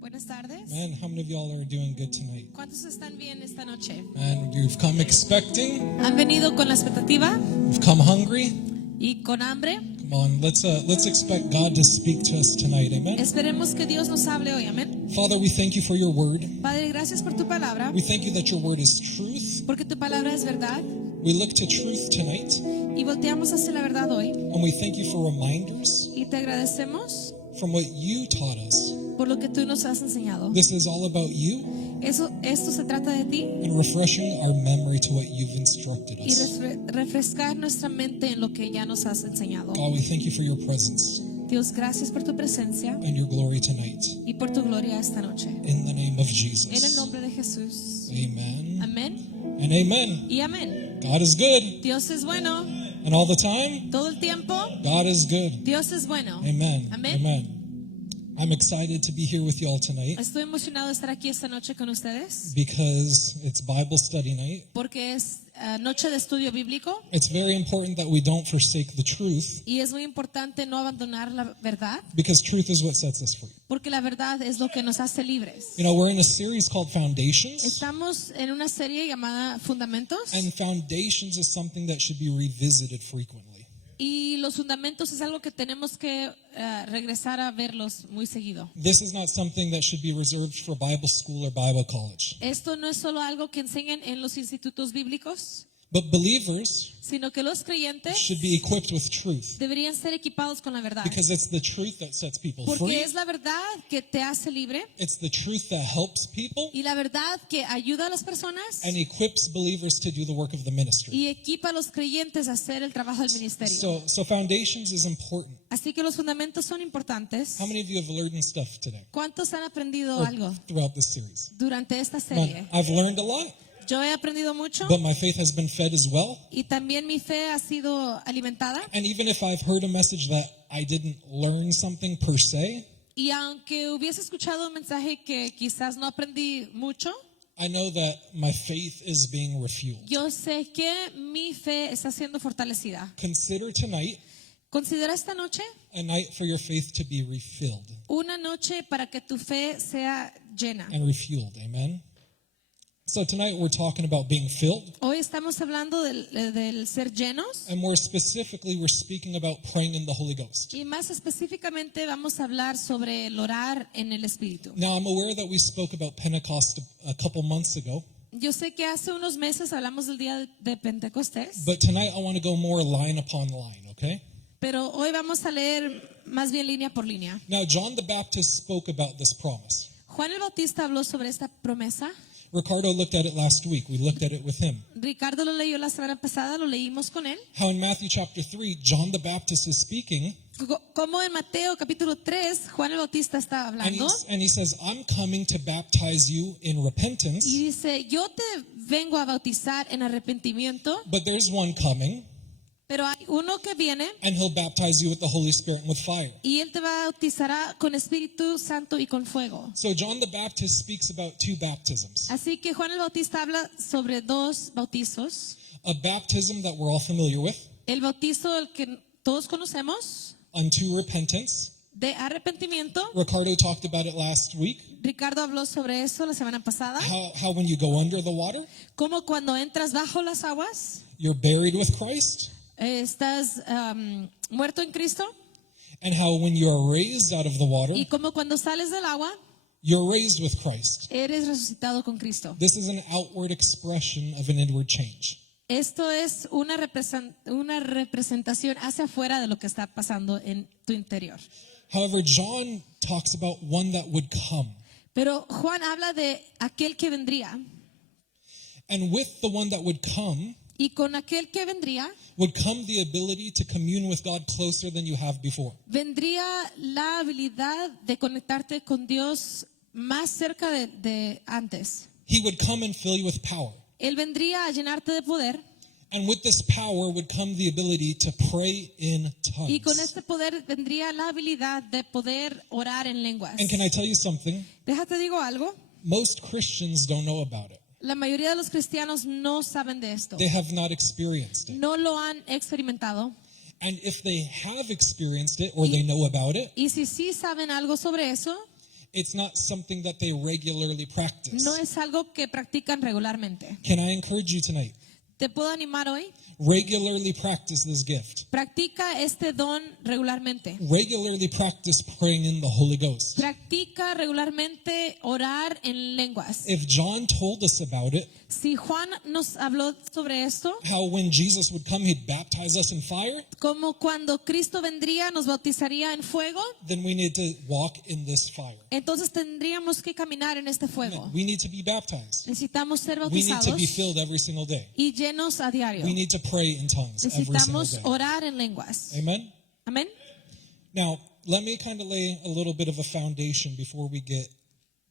Buenas tardes. Man, how many of y'all are doing good tonight? ¿Cuántos están bien esta noche? Man, you've come expecting, ¿Han venido con la expectativa you've come hungry. y con hambre? Come on, let's expect God to speak to us tonight. Amen. Esperemos que Dios nos hable hoy. Amén. Father, we thank you for your word. Padre, gracias por tu palabra, We thank you that your word is truth. porque tu palabra es verdad We look to truth tonight, y volteamos hacia la verdad hoy. and we thank you for reminders Y te agradecemos from what you taught us. por lo que tú nos has enseñado. This is all about you Esto se trata de ti and refreshing our memory to what you've instructed y us. refrescar nuestra mente en lo que ya nos has enseñado. God, we thank you for your presence Dios, gracias por tu presencia and your glory tonight. y por tu gloria esta noche. In the name of En el Jesus. nombre de Jesús. Amen Amén and amen. y amén. God is good, Dios es bueno and all the time, todo el tiempo. God is good. Dios es bueno. Amen. Amén. Amen. I'm excited to be here with y'all tonight Estoy emocionado de estar aquí esta noche con ustedes because it's Bible study night. porque es noche de estudio bíblico It's very important that we don't forsake the truth y es muy importante no abandonar la verdad because truth is what sets us free. porque la verdad es lo que nos hace libres. You know, we're in a series called Foundations, Estamos en una serie llamada Fundamentos and foundations is something that should be revisited frequently. y los fundamentos es algo que tenemos que regresar a verlos muy seguido. This is not something that should be reserved for Bible school or Bible college. Esto no es solo algo que enseñan en los institutos bíblicos, But believers sino que los creyentes should be equipped with truth deberían ser equipados con la verdad. because it's the truth that sets people free. Porque es la verdad que te hace libre It's the truth that helps people y la verdad que ayuda a las personas and equips believers to do the work of the ministry. y equipa a los creyentes a hacer el trabajo del ministerio. So foundations is important. Así que los fundamentos son importantes. How many of you have learned stuff today ¿Cuántos han aprendido or algo throughout this series? durante esta Man, serie? I've learned a lot, Yo he aprendido mucho but my faith has been fed as well. y también mi fe ha sido alimentada. And even if I've heard a message that I didn't learn something per se, Y aunque hubiese escuchado un mensaje que quizás no aprendí mucho, I know that my faith is being refueled. yo sé que mi fe está siendo fortalecida. Consider tonight Considera esta noche a night for your faith to be refilled una noche para que tu fe sea llena. and refueled. Amen. So tonight we're talking about being filled, Hoy estamos hablando del ser llenos and more specifically we're speaking about praying in the Holy Ghost. y más específicamente vamos a hablar sobre el orar en el Espíritu. Now I'm aware that we spoke about Pentecost a couple months ago, Yo sé que hace unos meses hablamos del día de Pentecostés, but tonight I want to go more line upon line, okay? pero hoy vamos a leer más bien línea por línea. Now John the Baptist spoke about this promise. Juan el Bautista habló sobre esta promesa. Ricardo looked at it last week. We looked at it with him. Ricardo lo leyó la semana pasada, lo leímos con él. How in Matthew chapter 3, John the Baptist is speaking, Como en Mateo capítulo 3, Juan el Bautista está hablando and he says, I'm coming to baptize you in repentance, y dice, yo te vengo a bautizar en arrepentimiento, but there's one coming, pero hay uno que viene and he'll baptize you with the Holy Spirit and with fire. y él te bautizará con Espíritu Santo y con fuego. So John the Baptist speaks about two baptisms. Así que Juan el Bautista habla sobre dos bautizos. A baptism that we're all familiar with, El bautizo el que todos conocemos unto repentance. de arrepentimiento. Ricardo talked about it last week. Ricardo habló sobre eso la semana pasada. How when you go under the water, Como cuando entras bajo las aguas, you're buried with Christ, estás muerto en Cristo. and how when you are raised out of the water, Y como cuando sales del agua, you're raised with Christ. eres resucitado con Cristo. This is an outward expression of an inward change. Esto es una representación hacia afuera de lo que está pasando en tu interior. However, John talks about one that would come. Pero Juan habla de aquel que vendría. And with the one that would come Y con aquel que vendría, would come the ability to commune with God closer than you have before. vendría la habilidad de conectarte con Dios más cerca de antes. He would come and fill you with power. Él vendría a llenarte de poder And with this power would come the ability to pray in y con tongues. este poder vendría la habilidad de poder orar en lenguas. And can I tell you something? Déjate digo algo, Most Christians don't know about it. la mayoría de los cristianos no saben de esto, They have not experienced it. no lo han experimentado. And if they have experienced it or they know about it, Y si sí saben algo sobre eso, It's not something that they regularly practice. No es algo que practican regularmente. Can I encourage you tonight? ¿Te puedo animar hoy? Regularly practice this gift. Practica este don regularmente. Regularly practice praying in the Holy Ghost. Practica regularmente orar en lenguas. If John told us about it, Si Juan nos habló sobre esto, how when Jesus would come, he'd baptize us in fire, como cuando Cristo vendría, nos bautizaría en fuego, then we need to walk in this fire. entonces tendríamos que caminar en este fuego. We need to be baptized. Necesitamos ser We need to bautizados be filled every single day. y llenos a diario. We need to pray in tongues every single Necesitamos day. orar en lenguas. Amen? Amén. Now, let me kind of lay a little bit of a foundation before we get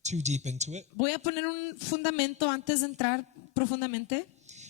too deep into it. Voy a poner un fundamento antes de entrar profundamente.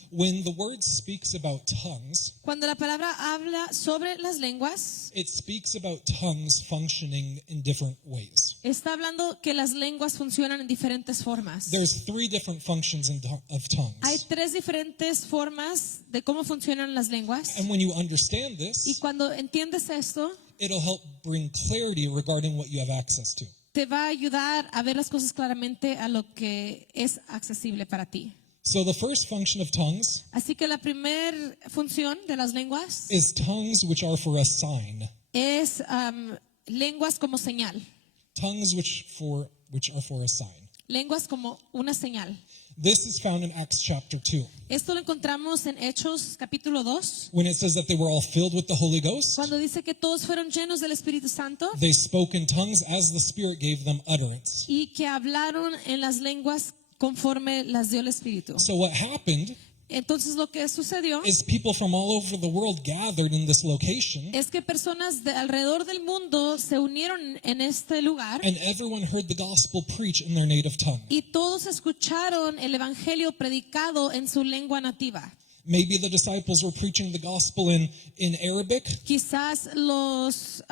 When the word speaks about tongues, Cuando la palabra habla sobre las lenguas, it speaks about tongues functioning in different ways. está hablando que las lenguas funcionan en diferentes formas. There's three different functions of tongues. Hay tres diferentes formas de cómo funcionan las lenguas. And when you understand Y this, cuando entiendes esto, it'll help bring clarity regarding what you have access to. te va a ayudar a ver las cosas claramente a lo que es accesible para ti. So the first function of tongues Así que la primera función de las lenguas is tongues which are for a sign. es lenguas como señal. Tongues which are for a sign. Lenguas como una señal. This is found in Acts chapter 2. Esto lo encontramos en Hechos capítulo 2, When it says that they were all filled with the Holy Ghost, cuando dice que todos fueron llenos del Espíritu Santo they spoke in tongues as the Spirit gave them utterance. y que hablaron en las lenguas conforme las dio el Espíritu. So what happened Entonces lo que sucedió is people from all over the world gathered in this location, es que personas de alrededor del mundo se unieron en este lugar and everyone heard the gospel preached in their native tongue. y todos escucharon el evangelio predicado en su lengua nativa. Maybe the disciples were preaching the gospel in Arabic, Quizás los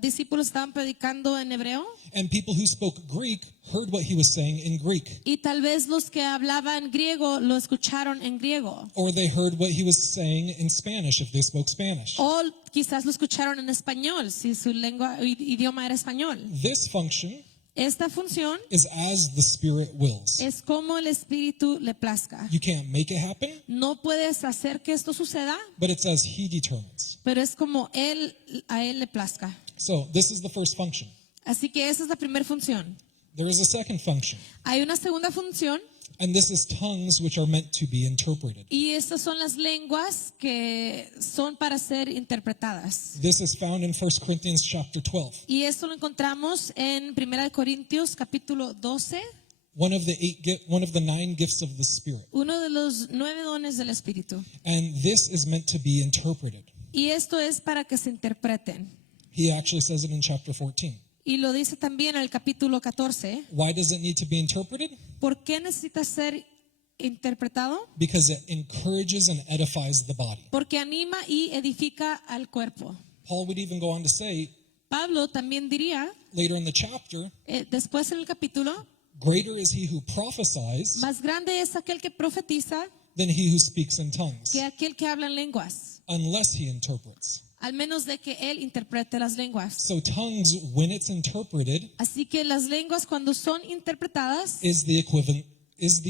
discípulos estaban predicando en hebreo and people who spoke Greek heard what he was saying in Greek. y tal vez los que hablaban griego lo escucharon en griego. Or they heard what he was saying in Spanish if they spoke Spanish. O quizás lo escucharon en español, si su lengua idioma era español. This function Esta función is as the Spirit wills. es como el Espíritu le plazca. You can't make it happen, No puedes hacer que esto suceda, but it's as he determines. pero es como a él le plazca. So this is the first function. Así que esa es la primera función. There is a second function, Hay una segunda función and this is tongues which are meant to be interpreted. y estas son las lenguas que son para ser interpretadas. This is found in 1 Corinthians chapter 12. Y esto lo encontramos en 1 Corintios capítulo 12, One of the 9 gifts of the Spirit. uno de los 9 dones del Espíritu. And this is meant to be interpreted. Y esto es para que se interpreten. He actually says it in chapter 14. Y lo dice también en el capítulo 14. Why does it need to be interpreted? ¿Por qué necesita ser interpretado? Because it encourages and edifies the body. Porque anima y edifica al cuerpo. Paul would even go on to say Pablo también diría, later in the chapter, después en el capítulo, greater is he who prophesies más grande es aquel que profetiza than he who speaks in tongues, que aquel que habla en lenguas, unless he interprets. al menos de que él interprete las lenguas. So tongues, when it's interpreted, Así que las lenguas cuando son interpretadas is the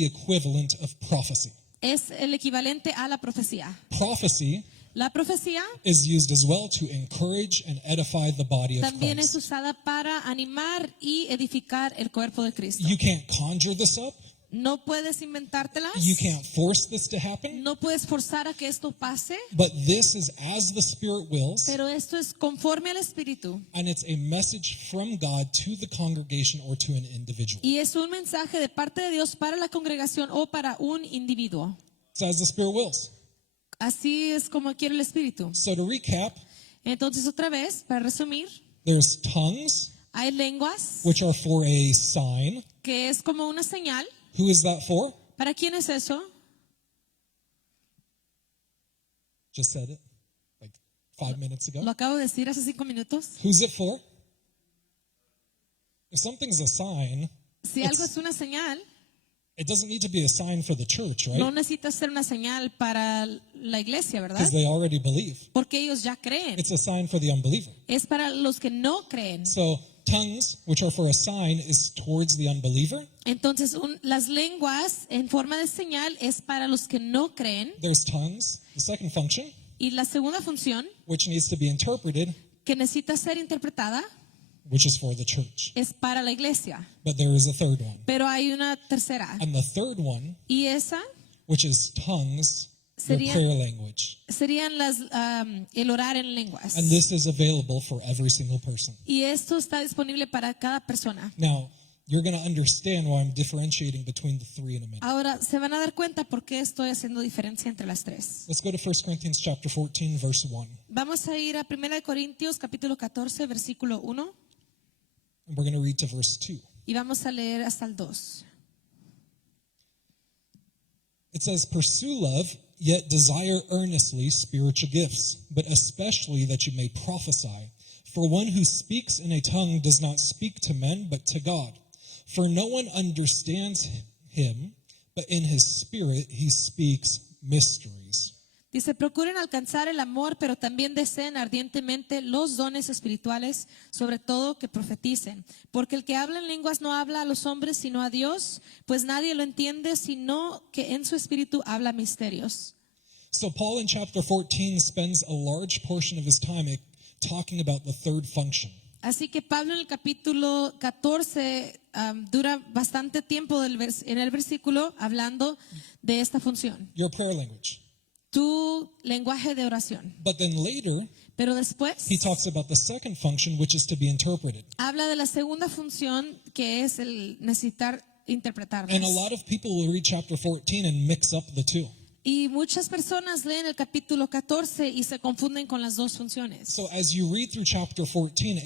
equivalent of prophecy. es el equivalente a la profecía. Prophecy La profecía is used as well to encourage and edify the body of también es Christ. usada para animar y edificar el cuerpo de Cristo. You can't conjure this up. No puedes inventártelas. You can't force this to happen. No puedes forzar a que esto pase, But this is as the Spirit wills, pero esto es conforme al Espíritu. and it's a message from God to the congregation or to an individual. Y es un mensaje de parte de Dios para la congregación o para un individuo. It's as the Spirit wills. Así es como quiere el Espíritu. So to recap, Entonces, otra vez, para resumir, there's tongues, hay lenguas which are for a sign. que es como una señal. Who is that for? ¿Para quién es eso? Just said it like 5 minutes ago. Lo acabo de decir hace 5 minutos. Who's it for? If something's a sign, Si algo es una señal, it doesn't need to be a sign for the church, no right? necesita ser una señal para la iglesia, ¿verdad? Because they already believe. Porque ellos ya creen. It's a sign for the unbeliever. Es para los que no creen. So tongues, which are for a sign, is towards the unbeliever. Entonces, las lenguas en forma de señal es para los que no creen. There's tongues, the second function, Y la segunda función, which needs to be interpreted, que necesita ser interpretada, which is for the church. es para la iglesia. But there is a third one. Pero hay una tercera. And the third one, Y esa which is tongues, your Sería- prayer language. serían el orar en lenguas. And this is available for every single person. Y esto está disponible para cada persona. Now, you're going to understand why I'm differentiating between the three in a minute. Ahora se van a dar cuenta por qué estoy haciendo diferencia entre las tres. Let's go to 1 Corinthians chapter 14, verse 1. Vamos a ir a 1 Corintios capítulo 14 versículo 1 And we're going to read to verse 2. y vamos a leer hasta el 2. It says, "Pursue love, yet desire earnestly spiritual gifts, but especially that you may prophesy. For one who speaks in a tongue does not speak to men, but to God. For no one understands him, but in his spirit he speaks mysteries." Dice, procuren alcanzar el amor, pero también deseen ardientemente los dones espirituales, sobre todo que profeticen. Porque el que habla en lenguas no habla a los hombres, sino a Dios, pues nadie lo entiende, sino que en su espíritu habla misterios. So Paul in chapter 14 spends a large portion of his time talking about the third function. Así que Pablo en el capítulo 14 dura bastante tiempo en el versículo hablando de esta función. Your prayer language. Tu lenguaje de oración. But then later, Pero después he talks about the second function, which is to be interpreted. habla de la segunda función, que es el necesitar interpretarlas. And a lot of people will read chapter 14 and mix up the two. Y muchas personas leen el capítulo 14 y se confunden con las dos funciones. So as you read through chapter 14,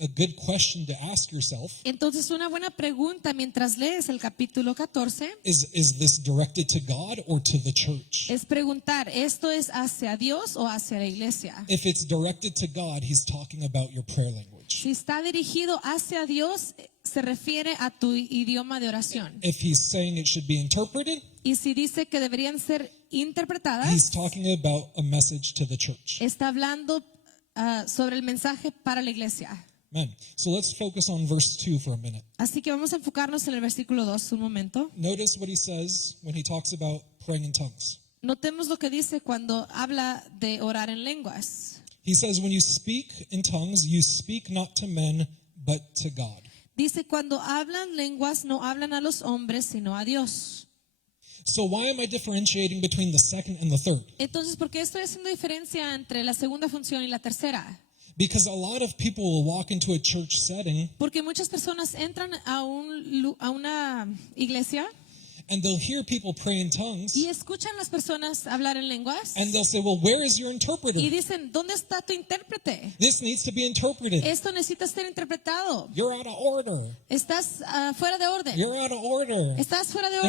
a good question to ask yourself Entonces, una buena pregunta mientras lees el capítulo 14 is this directed to God or to the church? es preguntar, ¿esto es hacia Dios o hacia la iglesia? If it's directed to God, he's talking about your prayer language. Si está dirigido hacia Dios, se refiere a tu idioma de oración. If he's saying it should be interpreted, Y si dice que deberían ser he's interpretadas, talking about a message to the church. está hablando sobre el mensaje para la iglesia. Amen. So let's focus on verse 2 for a minute. Así que vamos a enfocarnos en el versículo 2 un momento. Notice what he says when he talks about praying in tongues. Notemos lo que dice cuando habla de orar en lenguas. He says, when you speak in tongues, you speak not to men, but to God. Dice, cuando hablan lenguas no hablan a los hombres, sino a Dios. So why am I differentiating between the second and the third? Entonces, ¿por qué estoy haciendo diferencia entre la segunda función y la tercera? Because a lot of people will walk into a church setting Porque muchas personas entran a una iglesia and they'll hear people pray in tongues y escuchan a las personas hablar en lenguas and they'll say, well, where is your interpreter? y dicen, ¿dónde está tu intérprete? This needs to be interpreted. Esto necesita ser interpretado. You're out of order. Estás fuera de orden. You're out of order. Estás fuera de You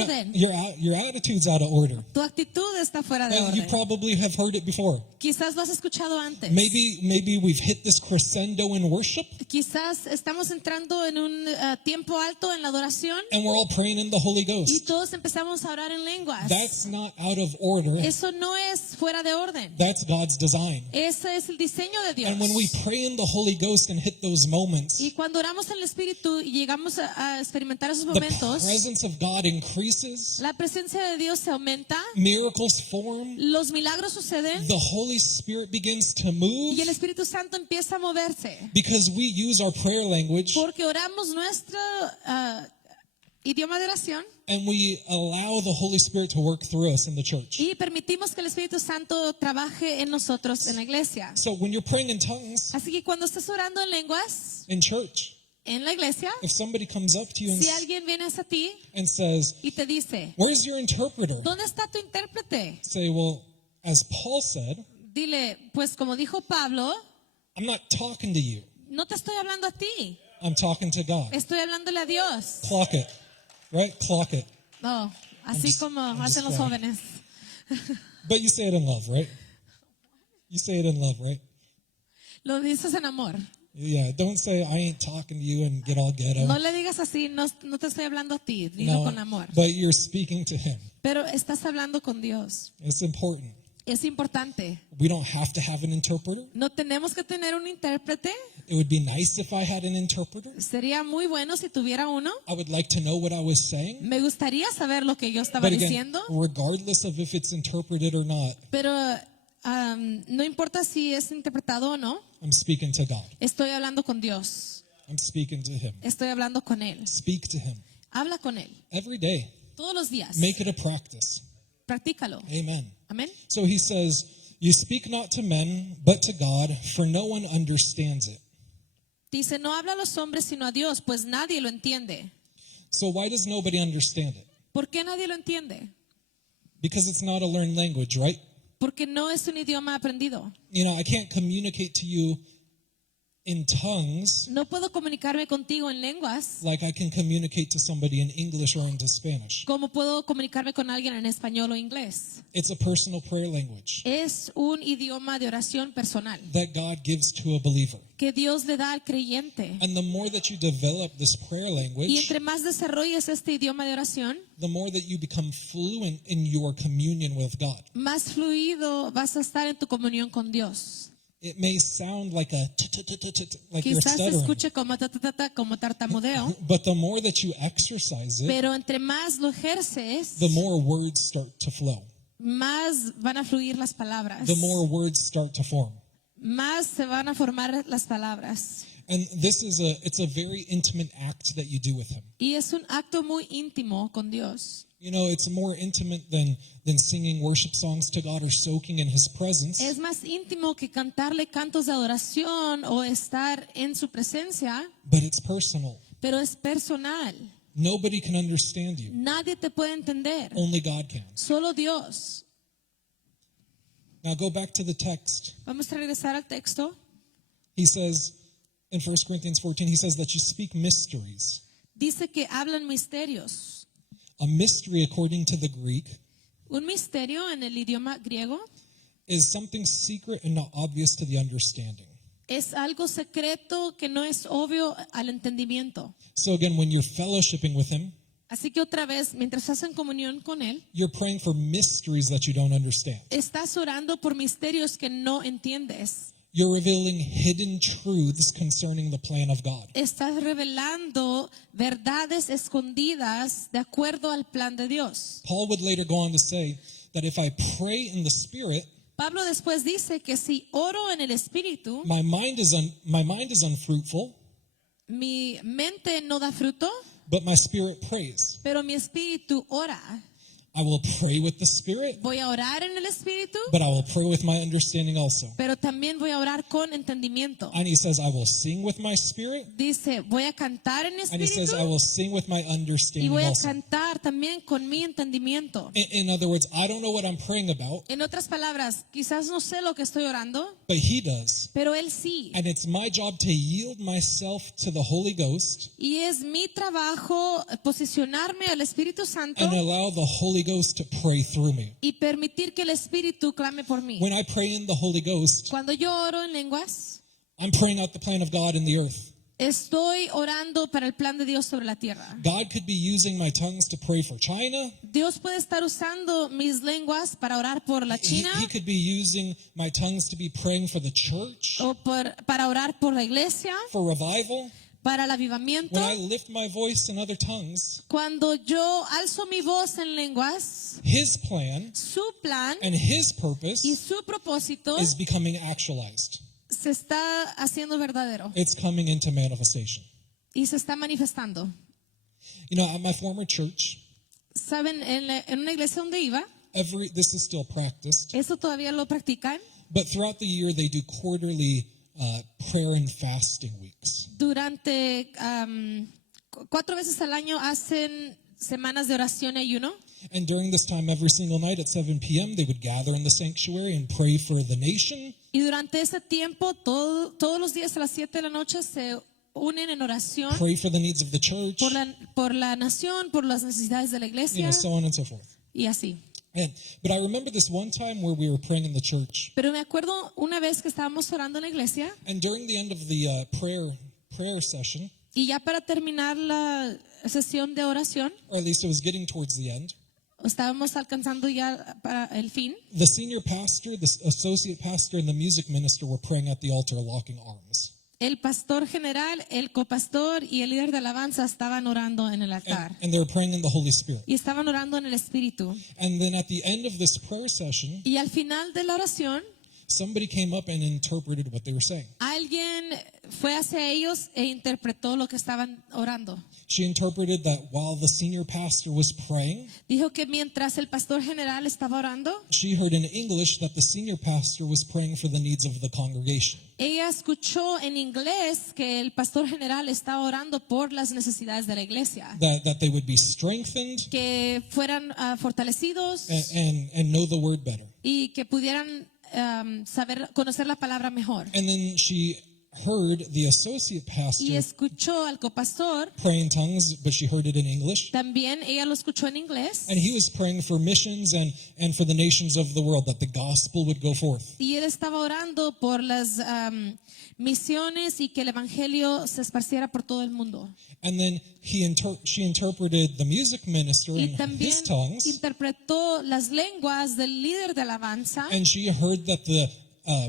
know, orden. your attitude's out of order. Tu actitud está fuera de You orden. probably have heard it before. Quizás lo has escuchado antes. Maybe we've hit this crescendo in worship Quizás estamos entrando en un tiempo alto en la adoración and we're all praying in the Holy y Ghost. todos empezamos a orar en lenguas. That's not out of order. Eso no es fuera de orden. That's God's design. Ese es el diseño de Dios. And when we pray in the Holy Ghost and hit those moments, Y cuando oramos en el Espíritu y llegamos a experimentar esos the momentos, presence of God increases, la presencia de Dios se aumenta, miracles form, los milagros suceden the Holy Spirit begins to move y el Espíritu Santo empieza a moverse. because we use our prayer language Porque oramos nuestro idioma de oración and we allow the Holy Spirit to work through us in the church. y permitimos que el Espíritu Santo trabaje en nosotros en la iglesia. So when you're praying in tongues Así que cuando estés orando en lenguas in church, en la iglesia, if somebody comes up to you si alguien viene hacia ti and says, y te dice, where's your interpreter? ¿dónde está tu intérprete? Say, well, as Paul said, Dile, pues como dijo Pablo, I'm not talking to you. no te estoy hablando a ti, I'm talking to God. estoy hablándole a Dios. Clock it. Right? Clock it. No, así just- como I'm hacen just los trying. jóvenes. But you say it in love, right? You say it in love, right? Lo dices en amor. Yeah, don't say I ain't talking to you and get all ghetto. No le digas así, no te estoy hablando a ti, dilo No, con amor. but you're speaking to him. Pero estás hablando con Dios. It's important. Es importante. We don't have to have an interpreter. No tenemos que tener un intérprete. It would be nice if I had an interpreter. Sería muy bueno si tuviera uno. I would like to know what I was saying. Me gustaría saber lo que yo estaba But again, diciendo, regardless of if it's interpreted or not, pero no importa si es interpretado o no. I'm speaking to God. Estoy hablando con Dios. I'm speaking to Him. Estoy hablando con Él. Speak to Him Habla con Él. every day. Todos los días. Make it a practice. Practícalo. Amen. Amén. So He says, "You speak not to men, but to God, for no one understands it." Dice, no habla a los hombres sino a Dios, pues nadie lo entiende. So why does nobody understand it? ¿Por qué nadie lo entiende? Because it's not a learned language, right? Porque no es un idioma aprendido. You know, I can't communicate to you in tongues No puedo comunicarme contigo en lenguas like I can communicate to somebody in English or into Spanish. como puedo comunicarme con alguien en español o inglés. It's a personal prayer language Es un idioma de oración personal that God gives to a believer. que Dios le da al creyente. And the more that you develop this prayer Y language, entre más desarrolles este idioma de oración, the more that you become fluent in your communion with God. más fluido vas a estar en tu comunión con Dios. It may sound like a like you're Quizás se stuttering, escuche como como tartamudeo, but the more that you exercise it, pero entre más lo ejerces, the more words start to flow. más van a fluir las palabras. The more words start to form. Más se van a formar las palabras. And this is it's a very intimate act that you do with Him. Y es un acto muy íntimo con Dios. You know, it's more intimate than singing worship songs to God or soaking in His presence. Es más íntimo que cantarle cantos de adoración o estar en su presencia, But it's personal. pero es personal. Nobody can understand you. Nadie te puede entender. Only God can. Solo Dios. Now go back to the text. Vamos a regresar al texto. He says in 1 Corinthians 14, he says that you speak mysteries. Dice que hablan misterios. A mystery, according to the Greek, Un misterio en el idioma griego is something secret and not obvious to the understanding. es algo secreto que no es obvio al entendimiento. So again, when you're fellowshipping with Him, Así que otra vez, mientras estás en comunión con Él, you're praying for mysteries that you don't understand. estás orando por misterios que no entiendes. You're revealing hidden truths concerning the plan of God. Estás revelando verdades escondidas de acuerdo al plan de Dios. Paul would later go on to say that if I pray in the Spirit, Pablo después dice que si oro en el Espíritu, my mind is unfruitful, mi mente no da fruto, but my spirit prays. pero mi espíritu ora. I will pray with the Spirit, Voy a orar en el Espíritu, but I will pray with my understanding also. pero también voy a orar con entendimiento. And he says, I will sing with my spirit, Dice, voy a cantar en and he says, I Espíritu will sing with my y understanding voy a also. cantar también con mi entendimiento. In other words, I don't know what I'm praying about, En otras palabras, quizás no sé lo que estoy orando, but he does. pero Él sí. And it's my job to yield myself to the Holy Ghost Y es mi trabajo posicionarme al Espíritu Santo and allow the Holy Ghost to pray through me. y permitir que el Espíritu clame por mí. When I pray in the Holy Ghost, Cuando yo oro en lenguas, I'm praying out the plan of God in the earth. estoy orando para el plan de Dios sobre la tierra. God could be using my tongues to pray for China. Dios puede estar usando mis lenguas para orar por la China He could be using my tongues to be praying for the church, o para orar por la iglesia, for revival. para el avivamiento. When I lift my voice in other tongues, Cuando yo alzo mi voz en lenguas, His plan su plan and His y purpose su propósito is becoming actualized. se está haciendo verdadero It's coming into manifestation. y se está manifestando. You know, at my former church, Saben, en una iglesia donde iba, this is still practiced, eso todavía lo practican. but throughout the year they do quarterly prayer and fasting weeks. Durante 4 veces al año hacen semanas de oración y ayuno. And during this time, every single night at 7 p.m., they would gather in the sanctuary and pray for the nation. Y durante ese tiempo, todos los días a las 7 de la noche se unen en oración Pray for the needs of the church, por la nación, por las necesidades de la you iglesia know, so on and so forth. y así. But I remember this one time where we were praying in the church, Pero me acuerdo una vez que estábamos orando en la iglesia and during the end of the prayer session, y ya para terminar la sesión de oración, or at least it was getting towards the end, Estábamos alcanzando ya para el fin. The senior pastor, the associate pastor, and the music minister were praying at the altar, locking arms. El pastor general, el copastor y el líder de alabanza estaban orando en el altar. And they were praying in the Holy Spirit. Y estaban orando en el Espíritu. And then at the end of this prayer session, Y al final de la oración, somebody came up and interpreted what they were saying. alguien fue hacia ellos e interpretó lo que estaban orando. She interpreted that while the senior pastor was praying, Dijo que mientras el pastor general estaba orando, she heard in English that the senior pastor was praying for the needs of the congregation. ella escuchó en inglés que el pastor general estaba orando por las necesidades de la iglesia, That they would be strengthened que fueran fortalecidos and know the word better. y que pudieran conocer la palabra mejor. And then she heard the associate Y pastor escuchó al copastor, pray in tongues, but she heard it in English. también ella lo escuchó en inglés, And he was praying for missions and for the nations of the world, that the gospel would go forth. y él estaba orando por las misiones y que el evangelio se esparciera por todo el mundo. And then she interpreted the music minister Y in también his tongues, interpretó las lenguas del líder de alabanza. and she heard that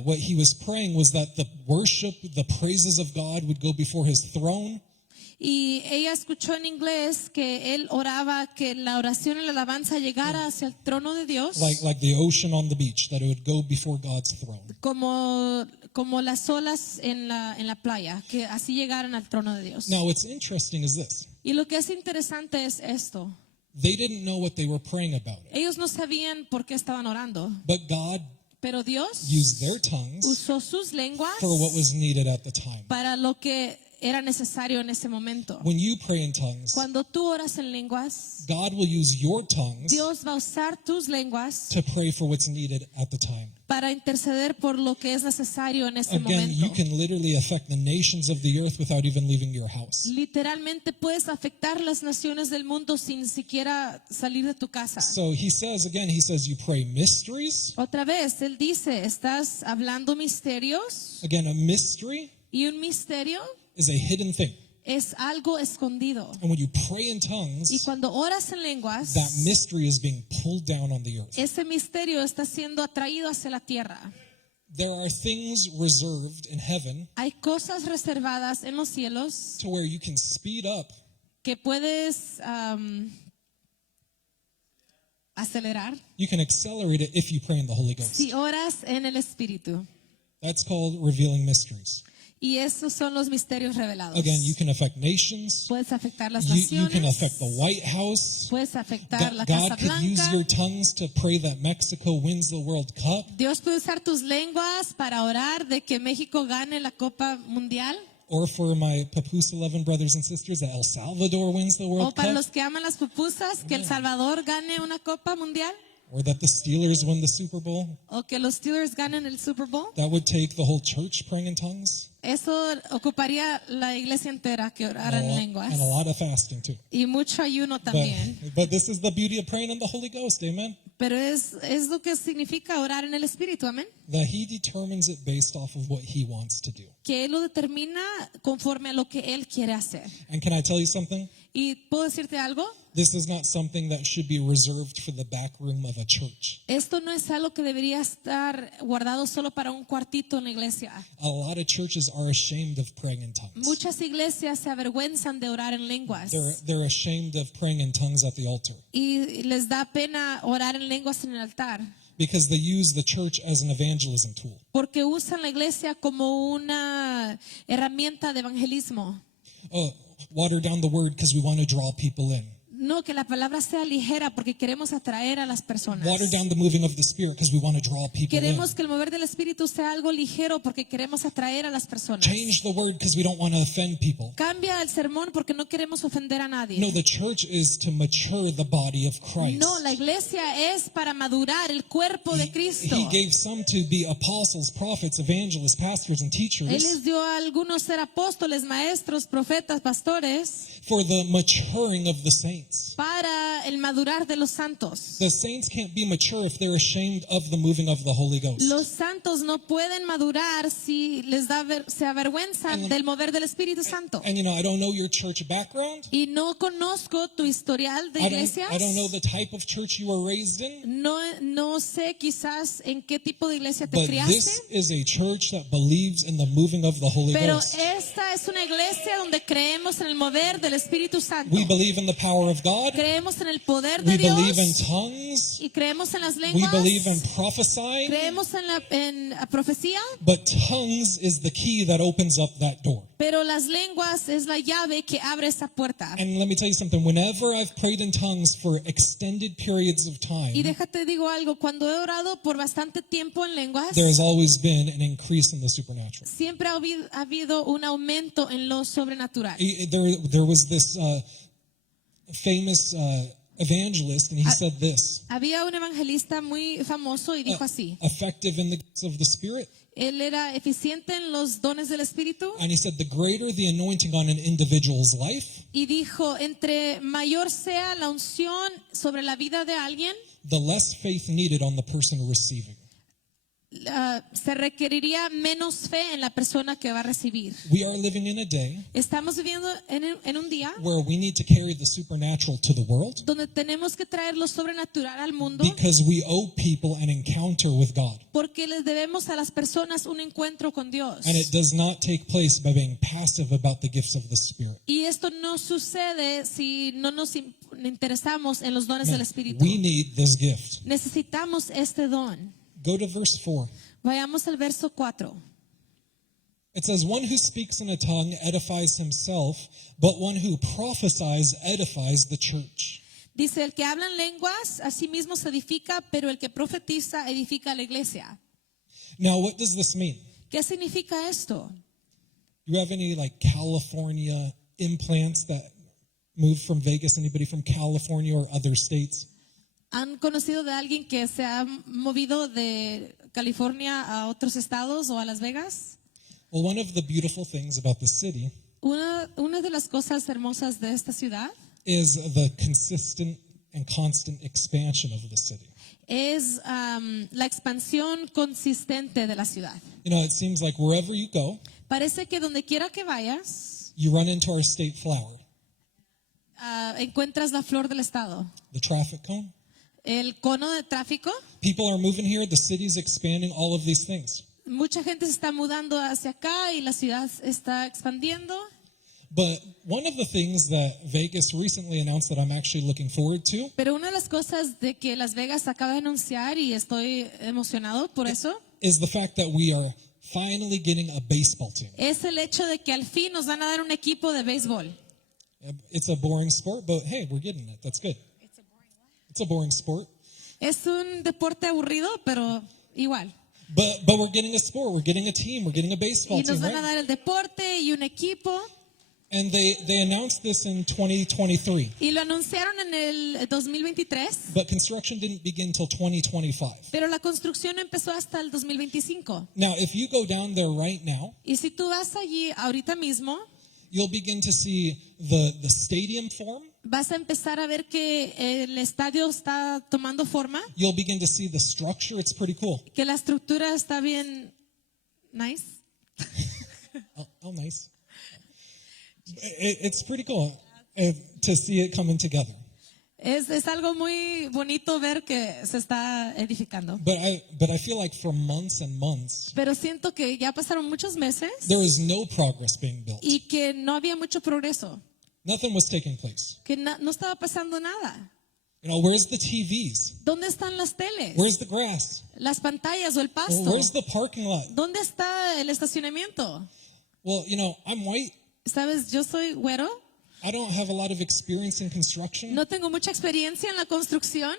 what he was praying was that the worship, the praises of God would go before his throne. Y ella escuchó en inglés que él oraba que la oración y la alabanza llegara hacia el trono de Dios, Like the ocean on the beach, that it would go before God's throne. como las olas en la playa, que así llegaran al trono de Dios. Now, what's interesting is this. Y lo que es interesante es esto. They didn't know what they were praying about, Ellos no sabían por qué estaban orando, but God pero Dios used their tongues usó sus lenguas for what was needed at the time. para lo que era necesario en ese momento. When you pray in tongues, Cuando tú oras en lenguas, God will use your tongues Dios va a usar tus lenguas to pray for what's needed at the time. para interceder por lo que es necesario en ese Again, you momento. can literally affect the nations of the earth without even leaving your house. Literalmente puedes afectar las naciones del mundo sin siquiera salir de tu casa. So he says, you pray mysteries. Otra vez, él dice, estás hablando misterios, Again, a mystery y un misterio is a hidden thing. es algo escondido. And when you pray in Y tongues, cuando oras en lenguas, that mystery is being pulled down on the earth. ese misterio está siendo atraído hacia la tierra. There are things reserved in heaven Hay cosas reservadas en los cielos to where you can speed up que puedes acelerar You can accelerate it if you pray in the Holy Ghost. si oras en el Espíritu. That's called revealing mysteries. Y esos son los misterios revelados. Again, you can affect nations. Puedes afectar las You can naciones. affect the White House. Puedes afectar la God Casa could use Blanca. your tongues to pray that Mexico wins the World Cup. Dios puede usar tus lenguas para orar de que México gane la Copa Mundial. Or for my Papoose 11 brothers and sisters, that El Salvador wins the O World para Cup. los que aman las pupusas, que El Salvador gane una Copa Mundial. Or that the Steelers win the Super Bowl. O que los Steelers ganen el Super Bowl. That would take the whole church praying in tongues. Eso ocuparía la iglesia entera que orara en lenguas. And a lot of fasting too. Y mucho ayuno también. But this is the beauty of praying in the Holy Ghost, amen? Pero es lo que significa orar en el Espíritu, amén. That he determines it based off of what he wants to do. Que Él lo determina conforme a lo que Él quiere hacer. And can I tell you something? Y puedo decirte algo, This is not something that should be reserved for the back room of a church. esto no es algo que debería estar guardado solo para un cuartito en la iglesia. A lot of churches are ashamed of praying in tongues. Muchas iglesias se avergüenzan de orar en lenguas They're ashamed of praying in tongues at the altar y les da pena orar en lenguas en el altar because they use the church as an evangelism tool. porque usan la iglesia como una herramienta de evangelismo. Water down the word because we want to draw people in. No, que la palabra sea ligera porque queremos atraer a las personas. Water down the moving of the Spirit because we want to draw people in. Queremos que el mover del Espíritu sea algo ligero porque queremos atraer a las personas. Change the word because we don't want to offend people. Cambia el sermón porque no queremos ofender a nadie. No, the church is to mature the body of Christ. No, la iglesia es para madurar el cuerpo de Cristo. He gave some to be apostles, prophets, evangelists, pastors, and Él teachers les dio a algunos ser apóstoles, maestros, profetas, pastores, for the maturing of the saints. para el madurar de los santos. The saints can't be mature if they're ashamed of the moving of the Holy Ghost. Los santos no pueden madurar si se avergüenzan del mover del Espíritu Santo. And I don't know your church background. Y no conozco tu historial de iglesias. I don't know the type of church you were raised in. No sé quizás en qué tipo de iglesia te But criaste. this is a church that believes in the moving of the Holy Pero Ghost. esta es una iglesia donde creemos en el mover del Espíritu Santo. We believe in the power of God. Creemos en el poder de We Dios. believe in tongues. Y creemos en las We lenguas. believe in prophesying. Creemos en la profecía. But tongues is the key that opens up that door. Pero las lenguas es la llave que abre esa puerta. And let me tell you something. Whenever I've prayed in tongues for extended periods of Y time, déjate digo algo, cuando he orado por bastante tiempo en lenguas, there has always been an increase in the supernatural. siempre ha habido un aumento en lo sobrenatural. There was this famous evangelist, and he said this: Había un evangelista muy famoso y dijo así. effective in the gifts of the Spirit. Él era eficiente en los dones del Espíritu And he said, the greater the anointing on an individual's life, y dijo, entre mayor sea la unción sobre la vida de alguien, the less faith needed on the person receiving. se requeriría menos fe en la persona que va a recibir. We are living in a day Estamos viviendo en un día where we need to carry the supernatural to the world donde tenemos que traer lo sobrenatural al mundo because we owe people an encounter with God. porque les debemos a las personas un encuentro con Dios. And it does not take place by being passive about the gifts of the Spirit. Y esto no sucede si no nos interesamos en los dones del Espíritu. We need this gift. Necesitamos este don. Go to verse 4. Vayamos al verso 4. It says, one who speaks in a tongue edifies himself, but one who prophesies edifies the church. Dice, el que habla en lenguas, a sí mismo se edifica, pero el que profetiza edifica a la iglesia. Now, what does this mean? ¿Qué significa esto? Do you have any like California implants that moved from Vegas? Anybody from California or other states? ¿Han conocido de alguien que se ha movido de California a otros estados o a Las Vegas? Well, one of the beautiful things about the city Una de las cosas hermosas de esta ciudad is the consistent and constant expansion of the city. es la expansión consistente de la ciudad. It seems like wherever you go, Parece que donde quiera que vayas, you run into our state flower, encuentras la flor del estado. the traffic cone. El cono de tráfico, People are moving here, the city's expanding, all of these things. mucha gente se está mudando hacia acá y la ciudad está expandiendo. But one of the things that Vegas recently announced that I'm actually looking forward to Pero una de las cosas de que Las Vegas acaba de anunciar y estoy emocionado por eso is the fact that we are finally getting a baseball team. es el hecho de que al fin nos van a dar un equipo de béisbol. It's a boring sport, but hey, we're getting it. That's good. It's a boring sport. Es un deporte aburrido, pero igual. But we're getting a sport. We're getting a team. We're getting a baseball Y nos team, van a right? dar el deporte y un equipo. And they announced this in 2023. Y lo anunciaron en el 2023, But construction didn't begin till 2025. pero la construcción empezó hasta el 2025. Now, if you go down there right now, Y si tú vas allí ahorita mismo, you'll begin to see the stadium form. vas a empezar a ver que el estadio está tomando forma, You'll begin to see the structure. It's pretty cool. que la estructura está bien nice. Oh, nice. It's pretty cool to see it coming together. Es algo muy bonito ver que se está edificando. But I feel like for months and months, Pero siento que ya pasaron muchos meses there was no progress being built. y que no había mucho progreso, Nothing was taking place. que no estaba pasando nada. Where's the TVs? ¿Dónde están las teles? Where's the grass? Las pantallas o el pasto. Where's the parking lot? ¿Dónde está el estacionamiento? Well, I'm white. Sabes, yo soy güero, I don't have a lot of experience in construction. no tengo mucha experiencia en la construcción,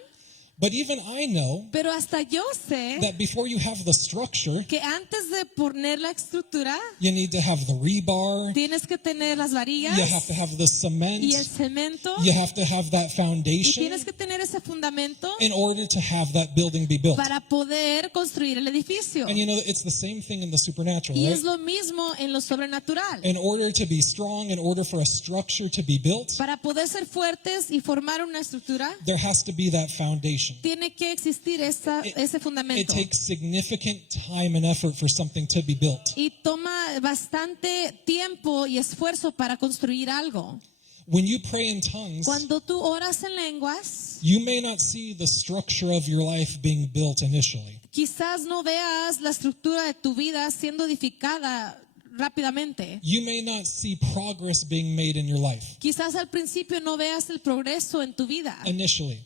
But even I know Pero hasta yo sé that before you have the structure, que antes de poner la estructura, you need to have the rebar, tienes que tener las varillas you have to have the cement, y el cemento you have to have that y foundation tienes que tener ese fundamento in order to have that building be built. para poder construir el edificio. And you know, it's the same thing in the supernatural, Y right? es lo mismo en lo sobrenatural. In order to be strong, in order for a structure to be built, Para poder ser fuertes y formar una estructura, there has to be that foundation. tiene que existir ese It fundamento. takes significant time and effort for something to be built. Y toma bastante tiempo y esfuerzo para construir algo. When you pray in tongues, Cuando tú oras en lenguas, you may not see the structure of your life being built initially. quizás no veas la estructura de tu vida siendo edificada rápidamente. You may not see progress being made in your life Quizás al principio no veas el progreso en tu vida. initially.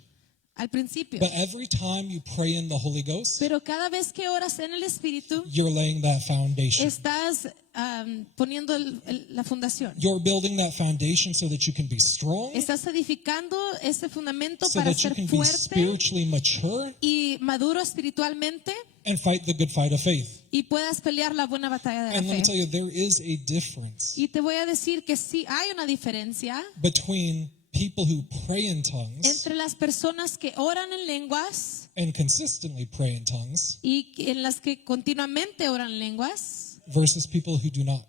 Al principio. But every time you pray in the Holy Ghost, Pero cada vez que oras en el Espíritu, you're laying that foundation. estás poniendo la fundación. You're building that foundation so that you can be strong, Estás edificando ese fundamento so para that you ser can be fuerte spiritually mature y maduro espiritualmente and fight the good fight of faith. y puedas pelear la buena batalla de And let la me tell fe. you, there is a difference Y te voy a decir que sí hay una diferencia between people who pray in tongues entre las personas que oran en lenguas and consistently pray in tongues y en las que continuamente oran lenguas versus people who do not.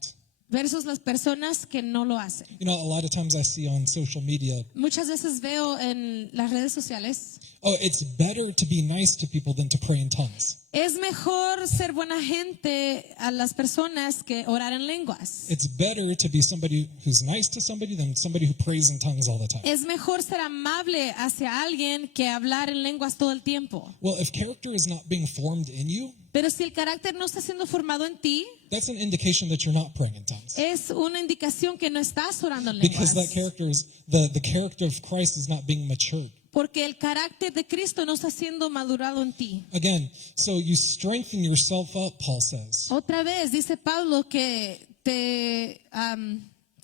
versus las personas que no lo hacen. You know, a lot of times I see on social media, Muchas veces veo en las redes sociales, oh, it's better to be nice to people than to pray in tongues. es mejor ser buena gente a las personas que orar en lenguas. It's better to be somebody who's nice to somebody than somebody who prays in tongues all the time. Es mejor ser amable hacia alguien que hablar en lenguas todo el tiempo. Well, if character is not being formed in you, Pero si el carácter no está siendo formado en ti, that's an indication that you're not praying in tongues. es una indicación que no estás orando en Because lenguas. that character is, the character of Christ is not being matured. Porque el carácter de Cristo no está siendo madurado en ti. Again, so you strengthen yourself up, Paul says. Otra vez dice Pablo que te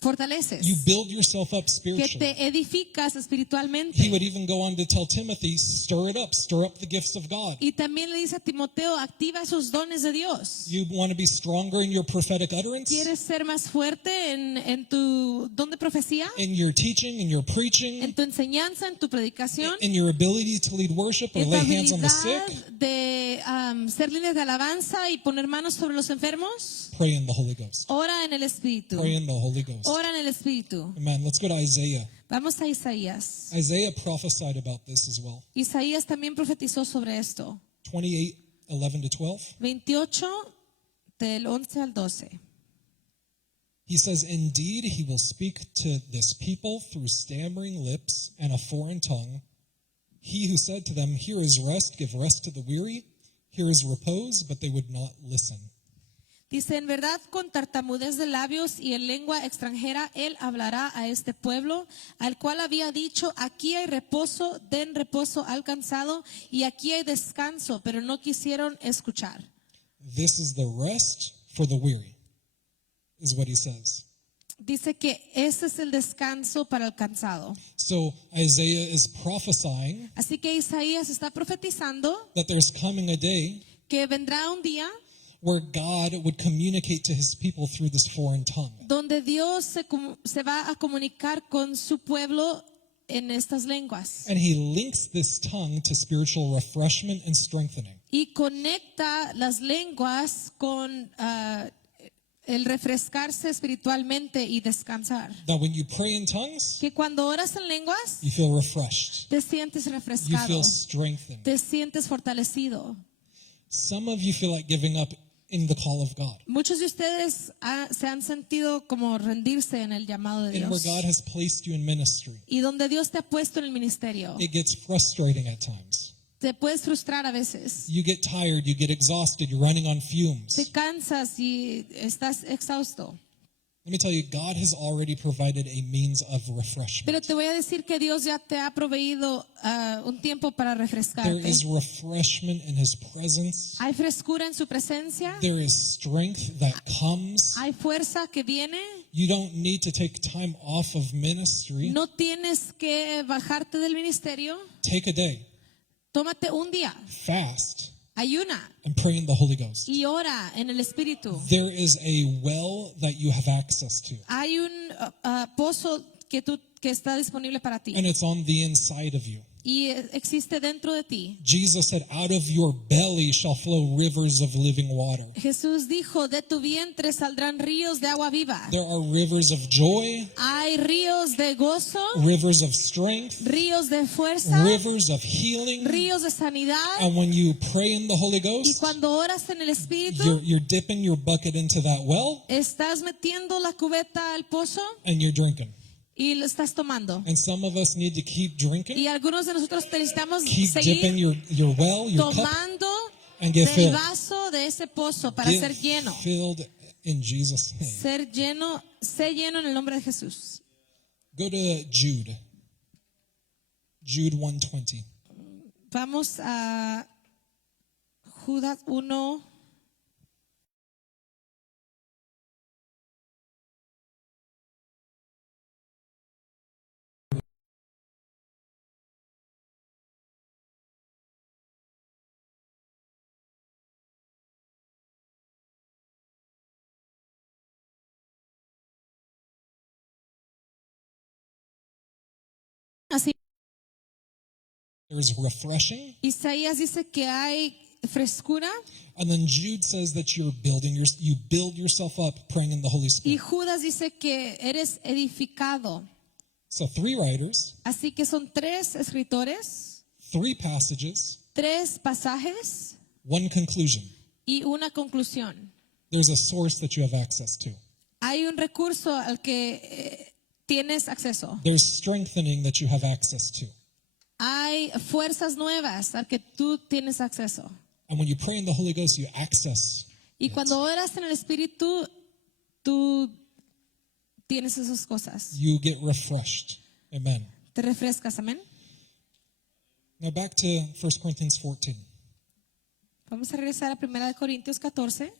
fortaleces, You build yourself up que spiritually. te edificas He espiritualmente. would even go on to tell Timothy, stir up the gifts of God. Y también le dice a Timoteo, activa esos dones de Dios. You want to be stronger in your prophetic utterance, ¿Quieres ser más fuerte en tu don de profecía? in your teaching, in your preaching, En tu enseñanza, en tu predicación, in your ability to lead worship or en tu lay hands on the habilidad sick? de ser líderes de alabanza y poner manos sobre los enfermos. Pray in the Holy Ghost. Ora en el Espíritu. Pray in the Holy Ghost. Ora en el Espíritu. Amen. Let's go to Isaiah. Vamos a Isaías. Isaiah prophesied about this as well. Isaías también profetizó sobre esto. 28, 11 to 12. 28 del 11 al 12. He says, indeed, he will speak to this people through stammering lips and a foreign tongue. He who said to them, here is rest, give rest to the weary. Here is repose, but they would not listen. Dice, en verdad, con tartamudez de labios y en lengua extranjera, él hablará a este pueblo, al cual había dicho, aquí hay reposo, den reposo al cansado, y aquí hay descanso, pero no quisieron escuchar. This is the rest for the weary, is what he says. Dice que ese es el descanso para el cansado. So Isaiah is prophesying Así que Isaías está profetizando that there's coming a day que vendrá un día where God would communicate to his people through this foreign tongue. donde Dios se va a comunicar con su pueblo en estas lenguas. And he links this tongue to spiritual refreshment and strengthening. Y conecta las lenguas con el refrescarse espiritualmente y descansar. That when you pray in tongues, Que cuando oras en lenguas, you feel refreshed. te sientes You refrescado, feel strengthened. te sientes fortalecido. Some of you feel like giving up in the call of God. Muchos de ustedes se han sentido como rendirse en el llamado de And where Dios. God has placed you in ministry, Y donde Dios te ha puesto en el ministerio, it gets frustrating at times. te puedes frustrar a veces. You get tired, you get exhausted, you're running on Te fumes. cansas y estás exhausto. Let me tell you, God has already provided a means of Pero refreshment. te voy a decir que Dios ya te ha proveído un tiempo para There refrescarte. is refreshment in his presence. Hay frescura en su presencia. There is strength that comes. Hay fuerza que viene. You don't need to take time off of ministry. No tienes que bajarte del ministerio. Take a day. Tómate un día, fast, ayuna and pray in the Holy Ghost. y ora en el Espíritu. There is a well that you have access to, Hay un pozo que está disponible para ti and it's on the inside of you. y existe dentro de ti. Jesus said, out of your belly shall flow rivers of living water. Jesús dijo, de tu vientre saldrán ríos de agua viva. There are rivers of joy, Hay ríos de gozo, rivers of strength, ríos de fuerza, rivers of healing. ríos de sanidad. And when you pray in the Holy Y Ghost, cuando oras en el Espíritu, you're dipping your bucket into that well estás metiendo la cubeta al pozo and you're drinking. y lo estás tomando. And some of us need to keep drinking, Y algunos de nosotros necesitamos keep dipping seguir your well, your cup, tomando and get del filled. vaso de ese pozo para Get ser lleno. filled in Jesus' name. Ser lleno, sé lleno en el nombre de Jesús. Go to Jude. Jude 1:20. Vamos a Judas 1. Así, There's refreshing. Isaías dice que hay frescura And then Jude says that you build yourself up praying in the Holy y Spirit. Judas dice que eres edificado. So 3 writers, Así que son 3 escritores, 3 passages, 3 pasajes 1 conclusion. y una conclusión. There's a source that you have access to. Hay un recurso al que tienes acceso. There's strengthening that you have access to. Hay fuerzas nuevas al que tú tienes acceso. And when you pray in the Holy Ghost, you access. Y cuando oras en el Espíritu, tú tienes esas cosas. You get refreshed. Amen. Te refrescas, amén. Now back to 1 Corinthians 14. Vamos a regresar a 1 Corintios 14,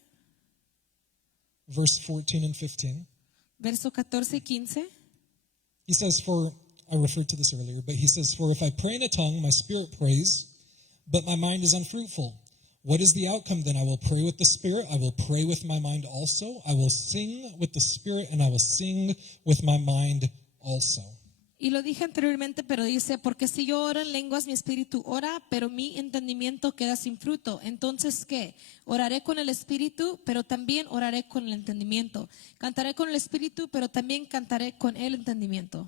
Verse 14 and 15. verso 14 y 15. He says, I referred to this earlier, but he says, for if I pray in a tongue, my spirit prays, but my mind is unfruitful. What is the outcome then? I will pray with the spirit. I will pray with my mind also. I will sing with the spirit, and I will sing with my mind also. Y lo dije anteriormente, pero dice, porque si yo oro en lenguas, mi espíritu ora, pero mi entendimiento queda sin fruto. Entonces, ¿qué? Oraré con el espíritu, pero también oraré con el entendimiento. Cantaré con el espíritu, pero también cantaré con el entendimiento.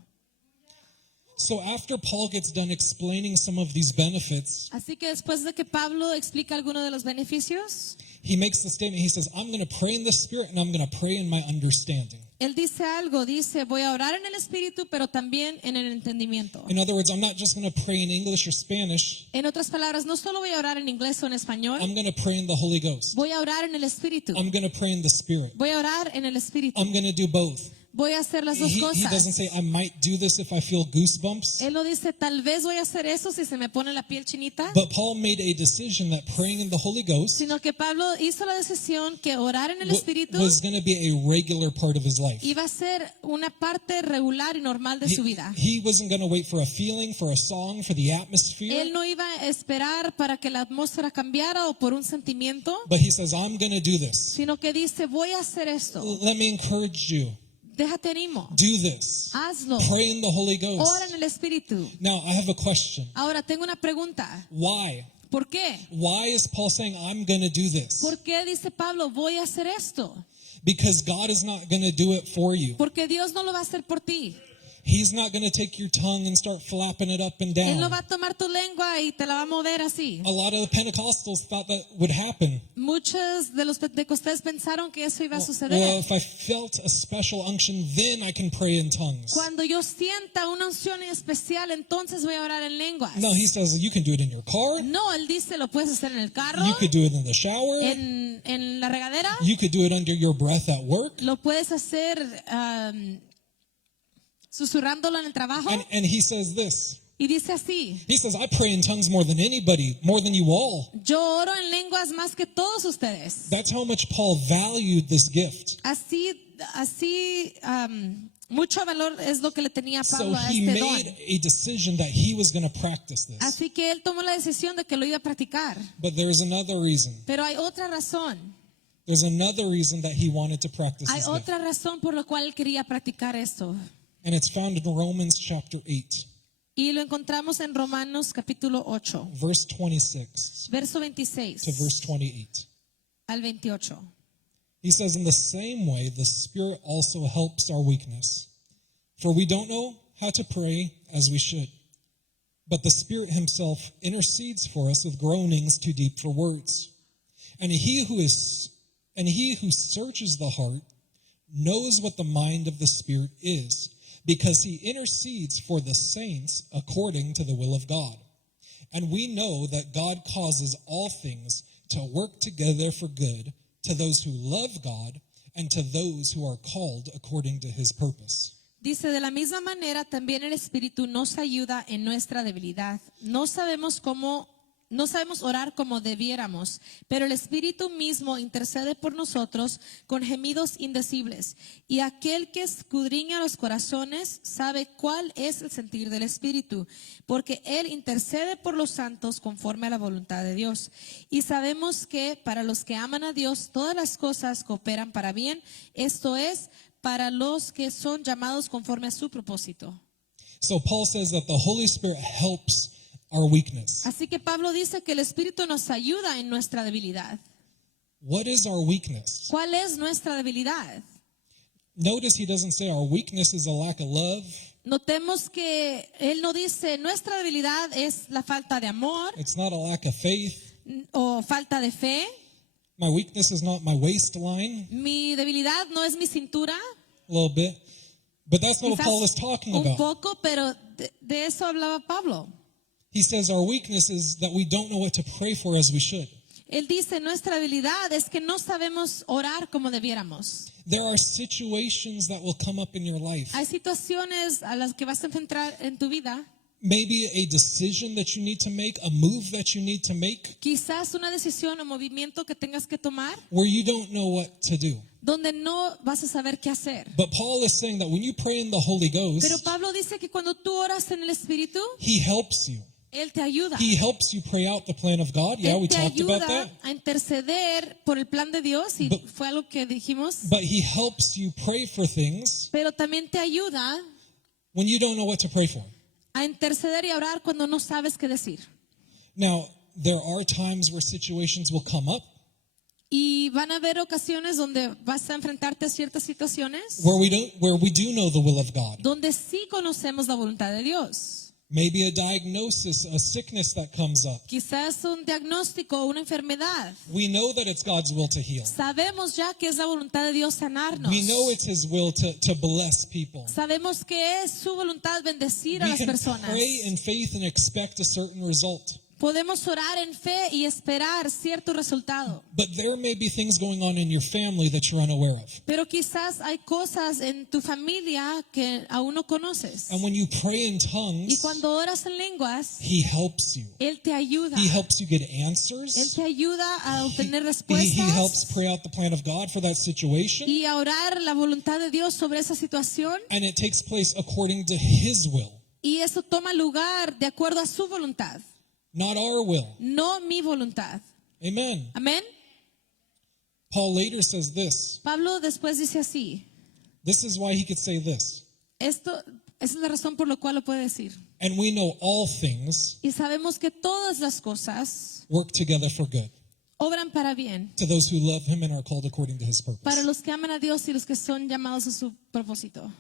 So after Paul gets done explaining some of these benefits, Así que después de que Pablo explica algunos de los beneficios, he makes the statement. He says, I'm going to pray in the spirit and I'm going to pray in my understanding. él dice algo, dice, voy a orar en el espíritu, pero también en el entendimiento. In other words, I'm not just going to pray in English or Spanish. En otras palabras, no solo voy a orar en inglés o en I'm español, going to pray in the Holy Ghost. voy a orar en el espíritu, I'm going to pray in the spirit. voy a orar en el espíritu, I'm going to do both. voy a hacer las dos He cosas. doesn't say, I might do this if I feel goosebumps. Él no dice, tal vez voy a hacer eso si se me pone la piel chinita, But Paul made a decision that praying in the Holy Ghost sino que Pablo hizo la decisión que orar en el espíritu was going to be a regular part of his life. iba a ser una parte regular y normal de su vida. He wasn't going to wait for a feeling, for a song, for the atmosphere. Él no iba a esperar para que la atmósfera cambiara o por un sentimiento, But he says, I'm going to do this. sino que dice, voy a hacer esto. Let me encourage you. Déjate ánimo. Do this. Hazlo. Pray in the Holy Ora Ghost. en el espíritu. Now, I have a question. Ahora tengo una pregunta. Why? ¿Por qué? Why is Paul saying, I'm going to do this? ¿Por qué dice Pablo, voy a hacer esto? Because God is not going to do it for you. Porque Dios no lo va a hacer por ti. He's not going to take your tongue and start flapping it up and Él no down. va a tomar tu lengua y te la va a mover así. A lot of the Pentecostals thought that would happen. Muchos de los pentecostales pensaron que eso iba a Well, suceder. if I felt a special unction, then I can pray in tongues. Cuando yo sienta una unción especial, entonces voy a orar en lenguas. No, he says you can do it in your car. No, él dice, lo puedes hacer en el carro, You could do it in the shower. en la regadera, You could do it under your breath at work. lo puedes hacer susurrándolo en el trabajo. And he says this. Y dice así, He says, I pray in tongues more than anybody, more than you all. yo oro en lenguas más que todos ustedes. That's how much Paul valued this gift. Así Mucho valor es lo que le tenía So Pablo a he este made don. a decision that he was going to practice this. Así que él tomó la decisión de que lo iba a practicar. But there's another reason. Pero hay otra razón. There's another reason that he wanted to practice Hay this gift. otra razón por la cual él quería practicar esto. And it's found in Romans chapter 8, Y lo encontramos en Romanos capítulo 8, verse 26 verso 26 to verse 28. al 28. He says, in the same way, the Spirit also helps our weakness. For we don't know how to pray as we should. But the Spirit himself intercedes for us with groanings too deep for words. And he who searches the heart knows what the mind of the Spirit is, because he intercedes for the saints according to the will of God. And we know that God causes all things to work together for good to those who love God and to those who are called according to his purpose. Dice, de la misma manera también el Espíritu nos ayuda en nuestra debilidad. No sabemos orar como debiéramos, pero el Espíritu mismo intercede por nosotros con gemidos indecibles. Y aquel que escudriña los corazones sabe cuál es el sentir del Espíritu, porque Él intercede por los santos conforme a la voluntad de Dios. Y sabemos que para los que aman a Dios, todas las cosas cooperan para bien, esto es, para los que son llamados conforme a su propósito. So Paul says that the Holy Spirit helps our weakness. Así que Pablo dice que el Espíritu nos ayuda en nuestra debilidad. What is our weakness? ¿Cuál es nuestra debilidad? Notice he doesn't say our weakness is a lack of love. Notemos que él no dice nuestra debilidad es la falta de amor It's not a lack of faith. o falta de fe. My weakness is not my waistline, Mi debilidad no es mi cintura, a little bit. But that's not what quizás Paul is talking un about. poco, pero de eso hablaba Pablo. He says our weakness is that we don't know what to pray for as we should. Él dice nuestra debilidad es que no sabemos orar como debiéramos. There are situations that will come up in your life. Hay situaciones a las que vas a enfrentar en tu vida. Maybe a decision that you need to make, a move that you need to make, Quizás una decisión o movimiento que tengas que tomar where you don't know what to do. donde no vas a saber qué hacer. But Paul is saying that when you pray in the Holy Pero Ghost, Pablo dice que cuando tú oras en el Espíritu, he helps you. Él te ayuda. He helps you pray out the plan of God. Yeah, we Él te talked about ayuda that. a interceder por el plan de Dios y But- fue algo que dijimos. But he helps you pray for things Pero también te ayuda when you don't know what to pray for. a interceder y a orar cuando no sabes qué decir. Now, there are times where situations will come up Y van a haber ocasiones donde vas a enfrentarte a ciertas situaciones where we do know the will of God. donde sí conocemos la voluntad de Dios. Maybe a diagnosis, a sickness that comes up. Quizás un diagnóstico o una enfermedad. We know that it's God's will to heal. Sabemos ya que es la voluntad de Dios sanarnos. We know it's his will to bless people. Sabemos que es su voluntad bendecir a We las can personas. pray in faith and expect a certain result. Podemos orar en fe y esperar cierto resultado. But there may be things going on in your family that you're unaware of. Pero quizás hay cosas en tu familia que aún no conoces. And when you pray in Y tongues, cuando oras en lenguas, he helps you. Él te ayuda. He helps you get Él answers. te ayuda a obtener He helps respuestas pray out the plan of God for that situation. y a orar la voluntad de Dios sobre esa situación. And it takes place according to his will, Y eso toma lugar de acuerdo a su voluntad, not our will. no mi voluntad. Amen. Amén. Paul later says this. Pablo después dice así. This is why he could say this. Esa es la razón por la cual lo puede decir. And we know all things Y sabemos que todas las cosas work together for good obran para bien, to those who love him and are called according to his purpose. para los que aman a Dios y los que son llamados a su propósito.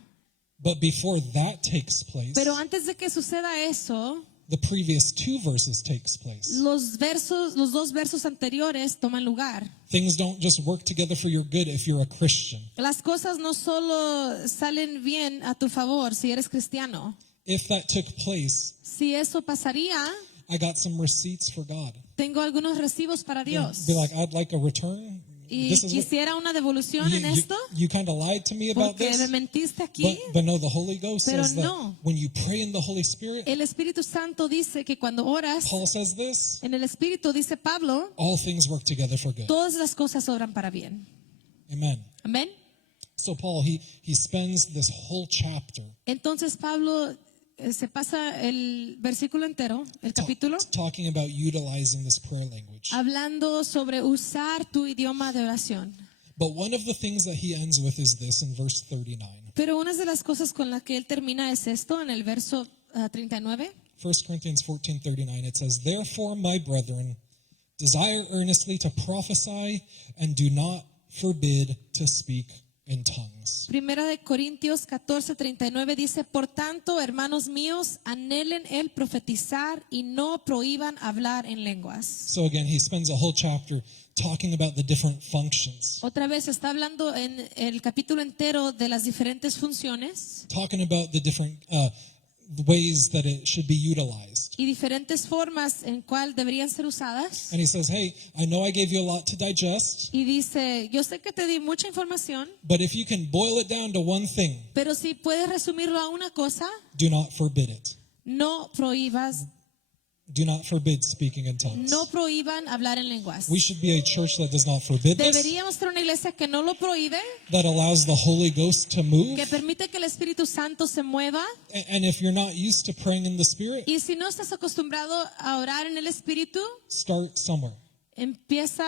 But before that takes place, Pero antes de que suceda eso, the previous two verses takes place. los dos versos anteriores toman lugar. Things don't just work together for your good if you're a Christian. Las cosas no solo salen bien a tu favor si eres cristiano. If that took place, Si eso pasaría, I got some receipts for God. tengo algunos recibos para Dios. Be like, I'd like a return. Y This is what- quisiera una devolución en esto, you kind of lied to me about porque me this. mentiste aquí. But no, the Holy Ghost Pero says that no. when you pray in the Holy Spirit, El Espíritu Santo dice que cuando oras, Paul says this, en el Espíritu, dice Pablo, all things work together for good. todas las cosas obran para bien. Amen. Amén. So Paul, he spends this whole chapter Entonces Pablo se pasa el versículo entero, el capítulo, talking about utilizing this prayer language. hablando sobre usar tu idioma de oración. But one of the things that he ends with is this in verse 39. Pero una de las cosas con las que él termina es esto, en el verso 39. 1 Corinthians 14:39, it says, "Therefore, my brethren, desire earnestly to prophesy and do not forbid to speak in tongues." Primera de Corintios 14:39 dice, por tanto, hermanos míos, anhelen el profetizar y no prohíban hablar en lenguas. So again, he spends a whole chapter talking about the different functions, Otra vez está hablando en el capítulo entero de las diferentes funciones talking about the different ways that it should be utilized. y diferentes formas en cual deberían ser usadas. And he says, hey, I know I gave you a lot to digest, Y dice, yo sé que te di mucha información, but if you can boil it down to one thing, pero si puedes resumirlo a una cosa, do not forbid it. no prohíbas, Do not forbid speaking in tongues. no prohíban hablar en lenguas. We should be a church that does not forbid this, Deberíamos ser una iglesia que no lo prohíbe, that allows the Holy Ghost to move. que permite que el Espíritu Santo se mueva. And if you're not used to praying in the Spirit, Y si no estás acostumbrado a orar en el Espíritu, start somewhere. empieza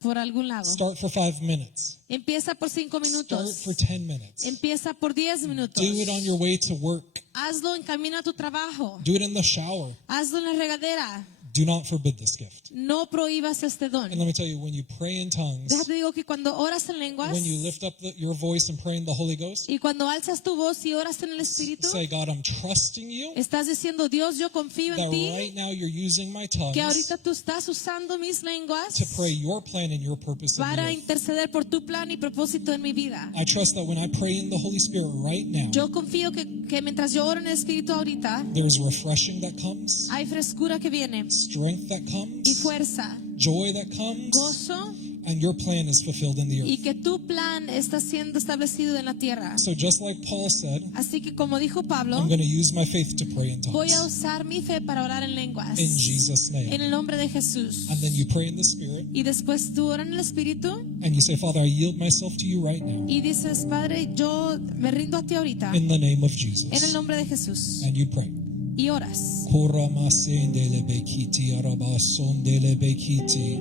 por algún lado. Start for 5 minutes. Empieza por 5 Start minutos. for 10 minutes. Empieza por 10 minutos. Do it on your way to work. Hazlo en camino a tu trabajo. Do it in the shower. Hazlo en la regadera. Do not forbid this gift. No prohíbas este don. And let me tell you, when you pray in tongues, Déjate digo que cuando oras en lenguas when you lift up your voice and pray in the Holy Ghost, y cuando alzas tu voz y oras en el Espíritu, say, God, I'm trusting you estás diciendo, Dios, yo confío that en ti, right now you're using my tongues que ahorita tú estás usando mis lenguas to pray your plan and your purpose in the para earth. interceder por tu plan y propósito en mi vida. I trust that when I pray in the Holy Spirit right now, Yo confío que mientras yo oro en el Espíritu ahorita, there's refreshing that comes, hay frescura que viene strength that y comes, fuerza, joy that comes, gozo, and your plan is fulfilled in the y earth. que tu plan está siendo establecido en la tierra. So just like Paul said, Así que como dijo Pablo, I'm going to use my faith to pray in voy a tongues usar mi fe para orar en lenguas. in Jesus' En name. el nombre de Jesús. And then you pray in the Spirit Y después tú oras en el Espíritu and you say, Father, I yield myself to you right now y dices, Padre, yo me rindo a ti ahorita. in the name of En el Jesus. nombre de Jesús. And you pray. Y oras. Koramasendele bekiti arabasondele bekiti.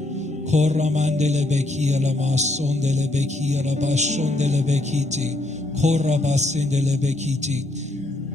Koramandele beki alamasondele beki arabashondele bekiti. Korabasendele bekiti.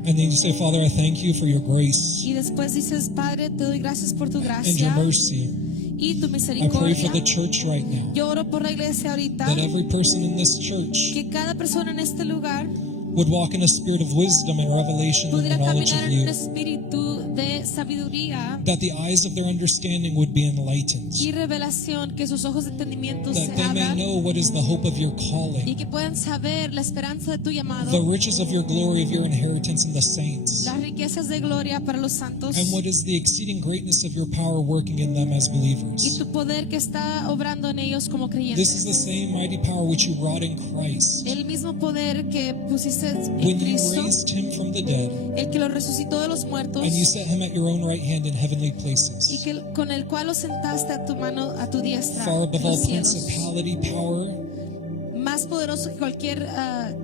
And then you say, Father, I thank you for your grace Y después dices, Padre, te doy gracias por tu and your gracia mercy. y tu I pray for misericordia. the church right now, Yo oro por la iglesia ahorita, that every person in this church que cada persona en este lugar would walk in a spirit of wisdom and revelation and pudiera the knowledge caminar of en un you, espíritu de sabiduría that the eyes of their understanding would be enlightened, y revelación, que sus ojos de entendimiento se that they may abran know what is the hope of your y calling, que puedan saber la esperanza de tu the llamado, riches of your glory, of your inheritance in the saints, las riquezas de gloria para los santos and what is the exceeding greatness of your power working in them as y believers. tu poder que está obrando en ellos como This is the creyentes. same mighty power which you wrought in Christ El mismo poder que pusiste en when you Cristo, raised him from the dead el que lo resucitó de los muertos and you set him at your own right hand in heavenly y places, que con el cual lo sentaste a tu mano, a tu diestra, far above en all los cielos, principality, power, más poderoso que cualquier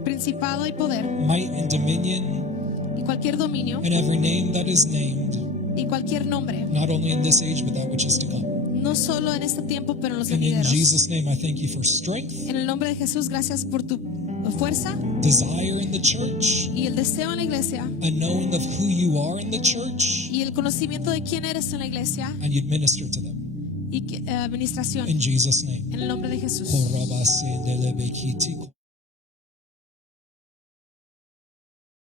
principado y poder might, and dominion, y cualquier dominio and every name that is named, y cualquier nombre, not only in this age but that which is to come. no solo en este tiempo, pero en los And in venideros. Jesus' name, I thank you for strength, En el nombre de Jesús, gracias por tu fuerza desire in the church, y el deseo en la iglesia a knowing of who you are in the church, y el conocimiento de quién eres en la iglesia and you'd minister to them. y administración. In Jesus' name. En el nombre de Jesús. Korabasendele bekiti.